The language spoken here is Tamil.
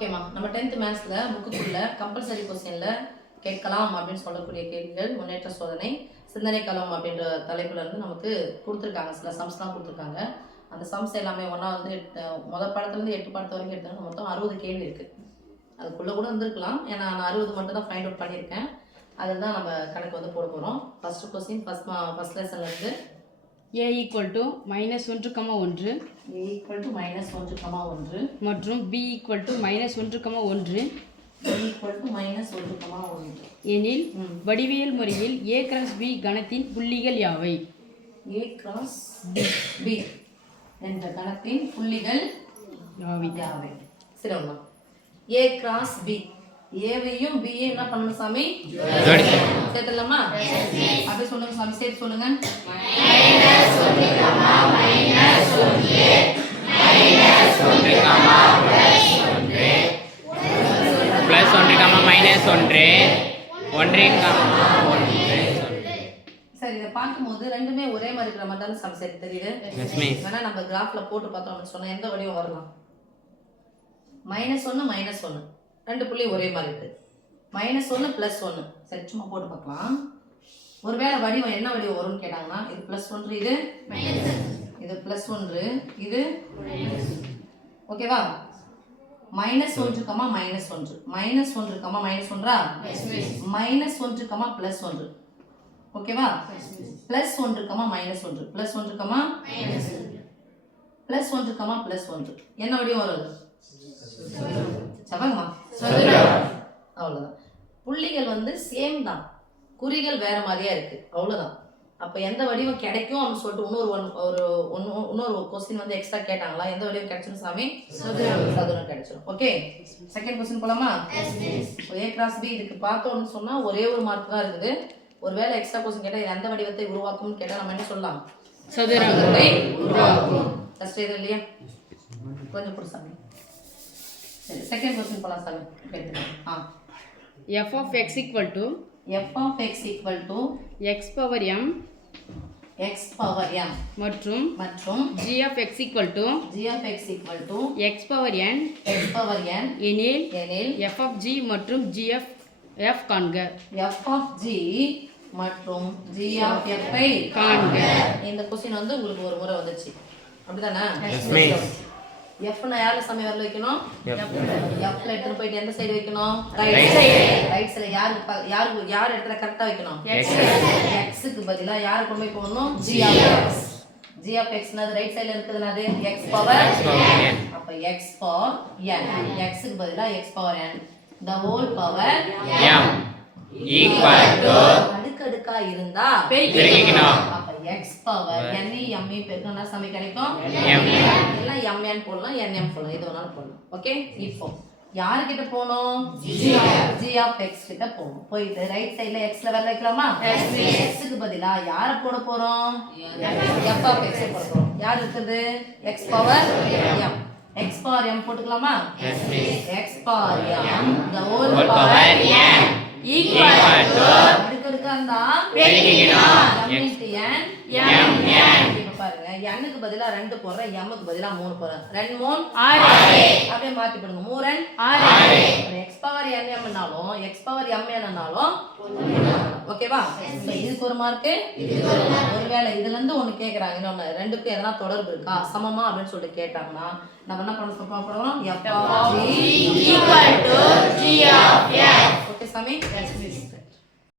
ஓகேம்மா, நம்ம 10th மேத்ஸ்ல புக்குக்குள்ள கம்பல்சரி கொஸ்டின்ல கேட்கலாம் அப்படின்னு சொல்லக்கூடிய கேள்விகள் முன்னேற்ற சோதனை சிந்தனை களம் அப்படின்ற தலைப்புல இருந்து நமக்கு கொடுத்துருக்காங்க. சில சம்ஸ்லாம் கொடுத்துருக்காங்க. அந்த சம்ஸ் எல்லாமே ஒன்றா வந்து முதல் பாடத்துலேருந்து 8 பாடத்து வரைக்கும் எடுத்தாங்க. மொத்தம் 60 கேள்வி இருக்குது. அதுக்குள்ளே கூட இருந்திருக்கலாம். ஏன்னா நான் 60 மட்டும் தான் ஃபைண்ட் அவுட் பண்ணியிருக்கேன். அதில் தான் நம்ம கணக்கு வந்து போட போகிறோம். ஃபஸ்ட்டு கொஸ்டின் ஃபஸ்ட் லெசன்லேருந்து a equal to -1,1 a equal to -1,1 மற்றும் b equal to -1,1 b equal to -1,1 எனில் வடிவியல் முறையில் a cross b கணத்தின் புள்ளிகள் யாவை? a cross b என்ற கணத்தின் புள்ளிகள் யாவை? சரி அம்மா, a cross b ஏவையும் பியையும் என்ன பண்ணணும் சாமி? சேர்த்துடலாமா? அப்படியே சொல்லுங்க சாமி, சேர்த்து சொல்லுங்க. சரி, இதை பார்க்கும்போது ரெண்டுமே ஒரே மாதிரி இருக்கிற மாதிரி தானே சாமி சரி தெரியுது. வேணா நம்ம கிராஃப்ல போட்டு பார்த்தோம் அப்படின்னு சொன்னா எந்த வடிவம் வரலாம்? -1 -1 ரெண்டு புள்ளி ஒரே மாதிரி இருக்கு. -1 +1 சரி சும்மா போட்டு பார்க்கலாம். ஒருவேளை வடிவம் என்ன வடிவம் வரும்னு கேட்டாங்கன்னா இது +1 இது இது +1 இது ஓகேவா? -1, -1 -1, -1 -1, ஓகேவா? +1, -1, என்ன வடிவம் வரும்? சபங்கம்மா அவ்வளோதான். புள்ளிகள் வந்து சேம் தான், குறிகள் வேற மாதிரியா இருக்கு, அவ்வளோதான். அப்போ எந்த வடிவம் கிடைக்கும் அப்படின்னு சொல்லிட்டு இன்னொரு கொஸ்டின் வந்து எக்ஸ்ட்ரா கேட்டாங்களா? எந்த வடிவம் கிடைச்சிடும் சாமி? சதுரம் கிடைச்சிடும். ஓகே, செகண்ட் கொஸ்டின் போலாமா? a cross b இதுக்கு பார்த்தோம்னு சொன்னா ஒரே ஒரு மார்க் தான் இருக்குது. ஒருவேளை எக்ஸ்ட்ரா கொஸ்டின் கேட்டால் இது எந்த வடிவத்தை உருவாக்கும்னு கேட்டால் நம்ம என்ன சொல்லலாம்? சதுரத்தை உருவாக்கும். ஃபர்ஸ்ட் இது இல்லையா? கொஞ்சம் கொடு சாமி. சரி, செகண்ட் கொஸ்டின் போலாம் சாமி. f of x equal to x power m மற்றும் g of x equal to x power n எனில் f of g மற்றும் g of f காண்க. f of g மற்றும் g of f ஐ காண்க. இந்த கொஸ்டின் வந்து உங்களுக்கு ஒரு முறை வந்துச்சு, அப்படிதானே? F னா யார சாமி வரல வைக்கணும்? F ல எடுத்து போயிட்டு எந்த சைடு வைக்கணும்? Right side. யார் இடத்துல கரெக்ட்டா வைக்கணும்? x க்கு பதிலா யார் கொண்டு போய் போடணும்? g of x னது ரைட் சைடுல இருக்குதுனது x பவர் n. அப்ப x பவர் n, x க்கு பதிலா x power n the whole power m equal to அடுக்கடுக்கா இருந்தா பெருக்கிக்கணும். அப்ப x பவர் n m பெருக்கினா சாமி கிடைக்கும் m. எல்லாம் mn போடலாம், nm போடலாம், எது வேணாலும் போடலாம். ஓகே, இப்போ யார் கிட்ட போணும்? g of x கிட்ட போணும். போயிட்டு ரைட் சைடுல x ல வேற வைக்கலாமா? x க்கு பதிலா யார போட போறோம்? f of x போட போறோம். யார் இருக்குது? x power m. x power m போட்டுக்கலாமா? x power m the whole power n equal to அடுக்கடுக்கா இருந்தா பெருக்கிக்கணும். m இப்ப பாருங்க, n க்கு பதிலா 2 போறேன், m க்கு பதிலா 3 போறேன். 2 3 6 அப்படியே மாத்தி போடுங்க. 3 6 x பவர் n னாலும் x பவர் m னாலும் ஓகேவா? இதுக்கு ஒரு மார்க், ஒருவேளை இதுல இருந்து ஒன்னு கேக்குறாங்க, இன்னொன்னு ரெண்டுக்கும் எதனா தொடர்பு இருக்கா, சமமா அப்படின்னு சொல்லிட்டு கேட்டாங்கன்னா நம்ம என்ன பண்ண போறோம்? f of g equal to g of f. Okay சாமி.